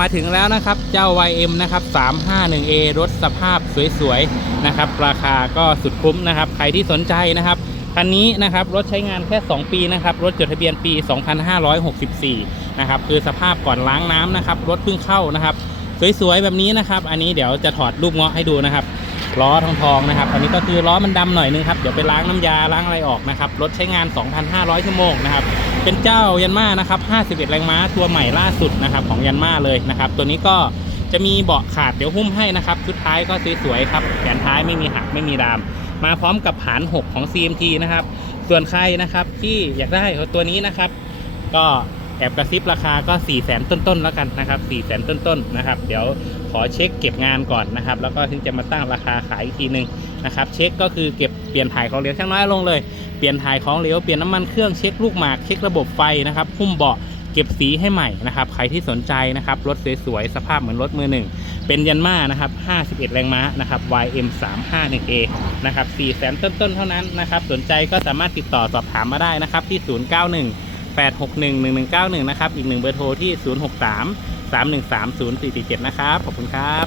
มาถึงแล้วนะครับ เจ้า YM นะครับ 351A รถสภาพสวยๆนะครับ ราคาก็สุดคุ้มนะครับ ใครที่สนใจนะครับคันนี้นะครับรถใช้งานแค่ 2 ปีนะครับรถจดทะเบียนปี 2564 นะครับคือสภาพก่อนล้างน้ำนะครับรถเพิ่งเข้านะครับ สวยๆแบบนี้นะครับ อันนี้เดี๋ยวจะถอดรูปเงาะให้ดูนะครับ ล้อทองทองนะครับอันนี้ก็คือล้อมันดำหน่อยนึงครับเดี๋ยวไปล้างน้ำยาล้างอะไรออกนะครับรถใช้งาน 2,500 ชั่วโมงนะครับเป็นเจ้ายันมานะครับ51 แรงม้าตัวใหม่ล่าสุดนะครับของยันมาเลยนะครับตัวนี้ก็จะมีเบาะขาดเดี๋ยวหุ้มให้นะครับชุดท้ายก็สวยๆครับแขนท้ายไม่มีหักไม่มีดาม มาพร้อมกับผาน 6 ของ CMT นะครับส่วนใครนะครับที่อยากได้ตัวนี้นะครับ ก็ แอบกระซิบราคาก็4 0 0แสนต้นๆแล้วกันนะครับ4 0 0แสนต้นๆนะครับ เดี๋ยวขอเช็คเก็บงานก่อนนะครับ แล้วก็ถึงจะมาตั้งราคาขายอีกทีหนึ่งนะครับ เช็คก็คือเก็บเปลี่ยนถ่ายของเหลวช่างน้อยลงเลย เปลี่ยนถ่ายของเหลวเปลี่ยนน้ำมันเครื่องเช็คลูกหมากเช็คระบบไฟนะครับหุ้มเบาะเก็บสีให้ใหม่นะครับ ใครที่สนใจนะครับ รถสวยๆ สภาพเหมือนรถมือหนึ่ง เป็นยันมานะครับ 51 แรงม้านะครับ YM 3 5 1 A นะครับ4แสนต้นๆ เท่านั้นนะครับ สนใจก็สามารถติดต่อสอบถามมาได้นะครับ ที่ 091 861 1191 นะครับ อีกหนึ่งเบอร์โทรที่ 063 313 0447 นะครับ ขอบคุณครับ